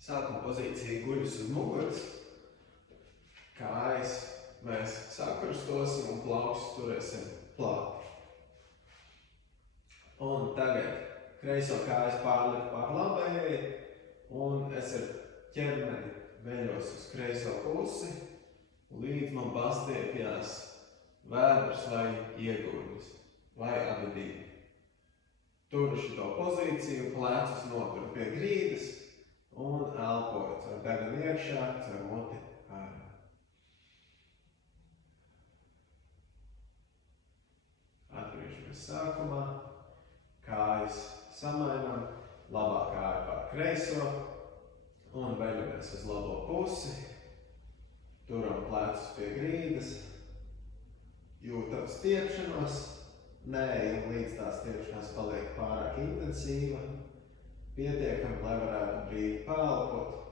Sākuma pozīcija guļas uz muguras, kājas mēs sakrustosim un plaukstus turēsim plāti. Un tagad kreiso kājas pārliku pār labējai, un es ar ķermeni veļos uz kreiso pusi, līdz man pastiepjās vēders vai iegurnis, vai abi divi. Turu šito pozīciju, plecus noturu pie grīdas un elpoju caur degunu iekšā, caur muti ārā. Atgriežamies sākumā, kājas samainam, labā kāja pār kreiso un veļamies uz labo pusi. Turam plecus pie grīdas, jūtam stiepšanos, neejam līdz tā stiepšanās paliek pārāk intensīva, pietiekami, lai varētu brīdi pēlpot